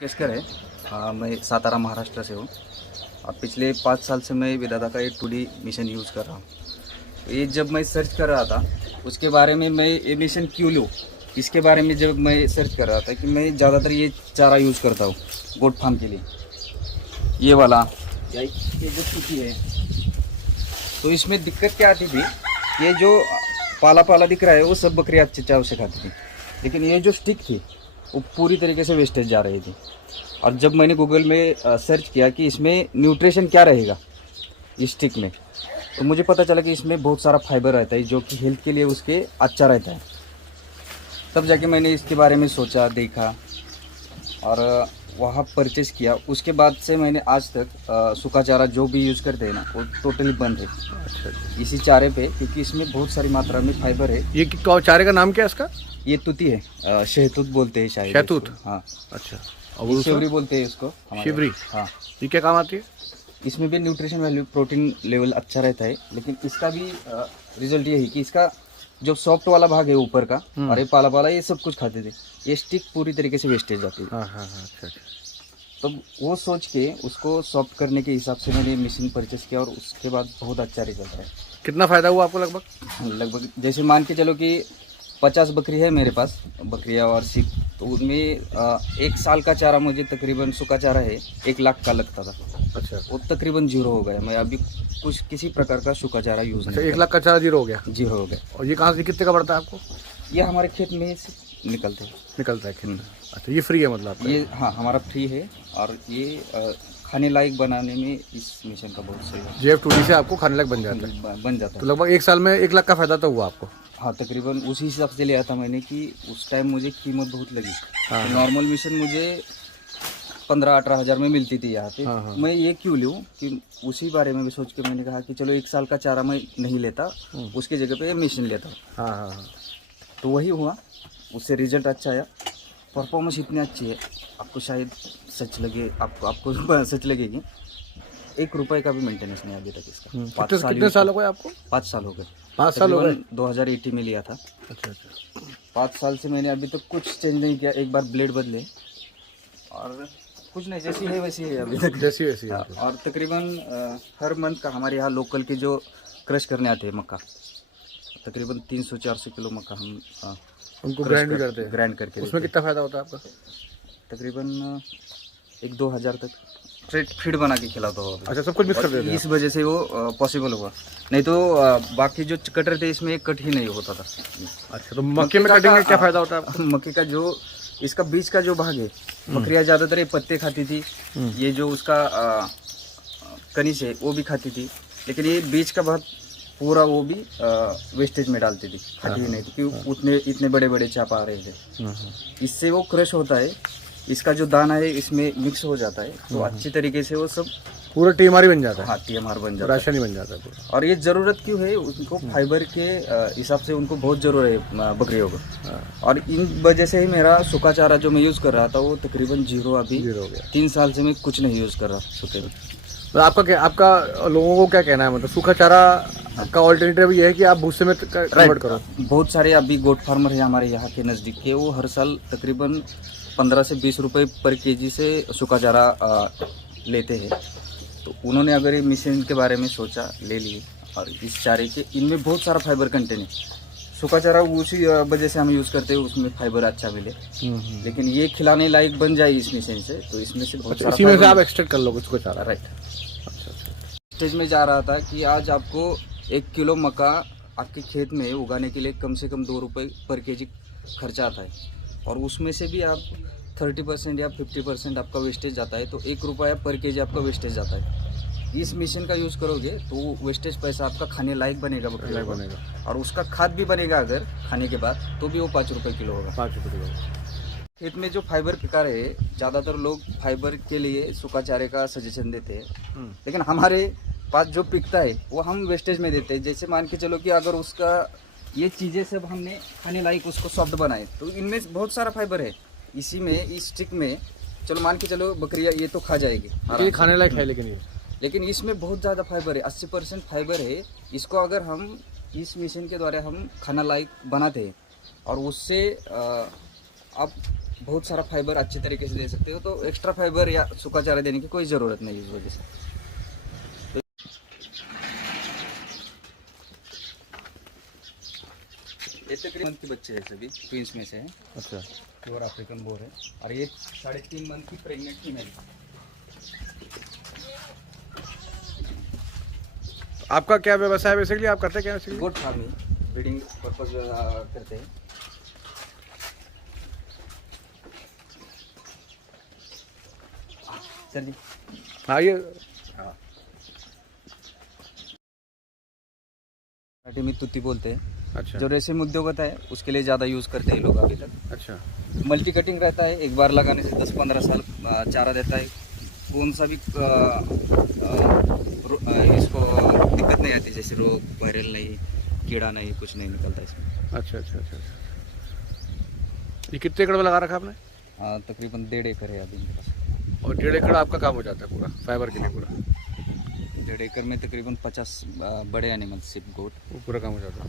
केसकर है। मैं सातारा महाराष्ट्र से हूँ। अब पिछले 5 साल से मैं विदाता का ये 2D मिशन यूज़ कर रहा हूँ। ये जब मैं सर्च कर रहा था उसके बारे में, मैं ये मिशन क्यों लूँ, इसके बारे में जब मैं सर्च कर रहा था कि मैं ज़्यादातर ये चारा यूज़ करता हूँ गोट फार्म के लिए, ये वाला या ये जो सूखी है। तो इसमें दिक्कत क्या आती थी, ये जो पाला पाला दिख रहा है वो सब बकरियाँ अच्छे चाव से खाती थी, लेकिन ये जो स्टिक थी वो पूरी तरीके से वेस्टेज जा रही थी। और जब मैंने गूगल में सर्च किया कि इसमें न्यूट्रिशन क्या रहेगा इस स्टिक में, तो मुझे पता चला कि इसमें बहुत सारा फाइबर रहता है जो कि हेल्थ के लिए उसके अच्छा रहता है। तब जाके मैंने इसके बारे में सोचा, देखा और वहाँ परचेज़ किया। उसके बाद से मैंने आज तक सूखा चारा जो भी यूज़ करते हैं ना वो टोटली बंद है। अच्छा, इसी चारे पे, क्योंकि इसमें बहुत सारी मात्रा में फाइबर है। ये चारे का नाम क्या है इसका? ये तुती है, शहतूत बोलते हैं शायद। शहतूत? हाँ। अच्छा। और शिवरी बोलते हैं इसको। शिवरी? हाँ। ये क्या काम आती है? इसमें भी न्यूट्रिशन वैल्यू, प्रोटीन लेवल अच्छा रहता है, लेकिन इसका भी रिजल्ट ये है कि इसका जो सॉफ्ट वाला भाग है ऊपर का और ये पाला पाला ये सब कुछ खाते थे, ये स्टिक पूरी तरीके से वेस्टेज जाती है। हाँ हाँ हाँ, अच्छा। तो वो सोच के उसको सॉफ्ट करने के हिसाब से मैंने मशीन परचेस किया और उसके बाद बहुत अच्छा रिजल्ट है। कितना फ़ायदा हुआ आपको लगभग? लगभग जैसे मान के चलो कि 50 बकरी है मेरे पास, बकरियाँ और सीख, तो उनमें 1 साल का चारा मुझे तकरीबन, सूखा चारा है 1 लाख का लगता था। अच्छा। वो तकरीबन 0 हो गया। मैं अभी कुछ किसी प्रकार का सूखा चारा यूज़ नहीं। 1 लाख का चारा 0 हो गया? 0 हो गया। और ये कहाँ से, कितने का पड़ता है आपको? ये हमारे खेत में से निकलता है खेत में। अच्छा, ये फ्री है मतलब आपका? ये हाँ हमारा फ्री है, और ये खाने लायक बनाने में इस मिशन का बहुत सही है। JF2D से आपको खाने लायक बन जाता है? बन जाता है। तो लगभग 1 साल में 1 लाख का फ़ायदा तो हुआ आपको? हाँ, तकरीबन उसी हिसाब से लिया था मैंने कि उस टाइम मुझे कीमत बहुत लगी। हाँ। तो नॉर्मल मिशन मुझे 15-18 हज़ार में मिलती थी यहाँ पे। हाँ, हाँ। मैं ये क्यों लूँ कि उसी बारे में भी सोच के मैंने कहा कि चलो 1 साल का चारा मैं नहीं लेता, उसके जगह पे मिशन लेता हूँ। हाँ हाँ हाँ। तो वही हुआ, उससे रिजल्ट अच्छा आया। परफॉर्मेंस इतनी अच्छी है, आपको शायद सच लगे, आपको सच लगेगी। 1 रुपये का भी मेंटेनेंस नहीं अभी तक इसका। कितने साल हो गए आपको? 5 साल हो गए। 5 साल हो गए? 2018 में लिया था। अच्छा अच्छा। 5 साल से मैंने अभी तक कुछ चेंज नहीं किया। एक बार ब्लेड बदले और कुछ नहीं, जैसी है वैसी है अभी तक। जैसी वैसी है। और तकरीबन हर मंथ का हमारे यहाँ लोकल के जो क्रश करने आते हैं मक्का, तकरीबन 300-400 किलो मक्का हम उनको ग्राइंड भी करते हैं? ग्राइंड करके। उसमें कितना फ़ायदा होता है आपका? तकरीबन 1-2 हज़ार तक स्ट्रेट फीड बना के खिलाता हूँ। अच्छा, सब कुछ मिक्स कर देते हैं? इस वजह से वो पॉसिबल हुआ, नहीं तो बाकी जो कटर थे इसमें कट ही नहीं होता था। अच्छा, तो मक्के में कटिंग में क्या फ़ायदा होता है आपको? मक्के का जो इसका बीज का जो भाग है, बकरियाँ ज़्यादातर ये पत्ते खाती थी, ये जो उसका कनिस है वो भी खाती थी, लेकिन ये बीज का भाग पूरा वो भी वेस्टेज में डालती थी, खाती ही नहीं थी, क्योंकि इतने बड़े बड़े चाप आ रहे थे। इससे वो क्रश होता है, इसका जो दाना है इसमें मिक्स हो जाता है, तो अच्छी तरीके से वो सब पूरा TMR बन जाता है? हाँ, TMR बन जाता है, राशन ही बन जाता है पूरा। और ये ज़रूरत क्यों है, उनको फाइबर के हिसाब से उनको बहुत ज़रूरत है बकरियों को। और इन वजह से ही मेरा सूखा चारा जो मैं यूज़ कर रहा था वो तकरीबन 0 अभी 0 हो गया। 3 साल से मैं कुछ नहीं यूज़ कर रहा सूखे में। तो आपका लोगों को क्या कहना है, मतलब सूखा चारा का ऑल्टरनेटिव ये है कि आप भूसे में कन्वर्ट करो? बहुत सारे अभी गोट फार्मर है हमारे यहाँ के नज़दीक के, वो हर साल तकरीबन 15 से 20 रुपये पर केजी से सूखा चारा लेते हैं। तो उन्होंने अगर ये मिशन के बारे में सोचा, ले लिए, और इस चारे के इनमें बहुत सारा फाइबर कंटेंट है। सूखा चारा उसी वजह से हम यूज़ करते हैं, उसमें फाइबर अच्छा मिले, लेकिन ये खिलाने लायक बन जाए इस मिशन से, तो इसमें से बहुत सारा इसी में से आप एक्सट्रैक्ट कर लोगे सूखा चारा? राइट। स्टेज में जा रहा था कि आज आपको 1 किलो मक्का आपके खेत में उगाने के लिए कम से कम 2 रुपये पर केजी खर्चा आता है, और उसमें से भी आप 30% या 50% आपका वेस्टेज जाता है, तो 1 रुपया पर केजी आपका वेस्टेज जाता है। इस मिशन का यूज़ करोगे तो वेस्टेज पैसा आपका खाने लायक बनेगा, बकरी बनेगा, और उसका खाद भी बनेगा अगर खाने के बाद, तो भी वो 5 रुपये किलो होगा। 5 रुपये किलो। खेत में जो फाइबर प्रकार है, ज़्यादातर लोग फाइबर के लिए सूखा चारे का सजेशन देते हैं, लेकिन हमारे पास जो पिकता है वो हम वेस्टेज में देते हैं। जैसे मान के चलो कि अगर उसका ये चीज़ें सब हमने खाने लायक उसको सॉफ्ट बनाए, तो इनमें बहुत सारा फाइबर है इसी में, इस स्टिक में। चलो मान के चलो बकरियाँ ये तो खा जाएगी, ये खाने लायक है, लेकिन इसमें बहुत ज़्यादा फाइबर है, 80% फाइबर है। इसको अगर हम इस मिशन के द्वारा हम खाना लायक बनाते हैं, और उससे आप बहुत सारा फाइबर अच्छी तरीके से दे सकते हो, तो एक्स्ट्रा फाइबर या सूखा चारा देने की कोई ज़रूरत नहीं है इस वजह से। ये तकरीबन के बच्चे हैं, सभी ट्विंस में से हैं, अच्छा। प्योर अफ्रीकन बोर है। और ये 3.5 मंथ की प्रेग्नेंट फीमेल। आपका क्या व्यवसाय है बेसिकली, आप करते क्या basically? Goat farming, breeding purpose करते हैं। सर जी हाँ ये हाँ, मराठी में तुत्ती बोलते हैं। अच्छा जो रेशम उद्योग होता है उसके लिए ज़्यादा यूज़ करते हैं लोग अभी तक। अच्छा मल्टी कटिंग रहता है, एक बार लगाने से 10-15 साल चारा देता है। कौन सा भी इसको दिक्कत नहीं आती, जैसे रोग वायरल नहीं, कीड़ा नहीं, कुछ नहीं निकलता इसमें। अच्छा अच्छा अच्छा अच्छा। ये कितने एकड़ में लगा रखा आपने? तकरीबन 1.5 एकड़ है अभी मेरे पास। और 1.5 एकड़ आपका काम हो जाता है पूरा फाइबर के लिए पूरा? 1.5 एकड़ में तकरीबन 50 बड़े एनिमल, सिर्फ गोट, वो पूरा काम हो जाता है।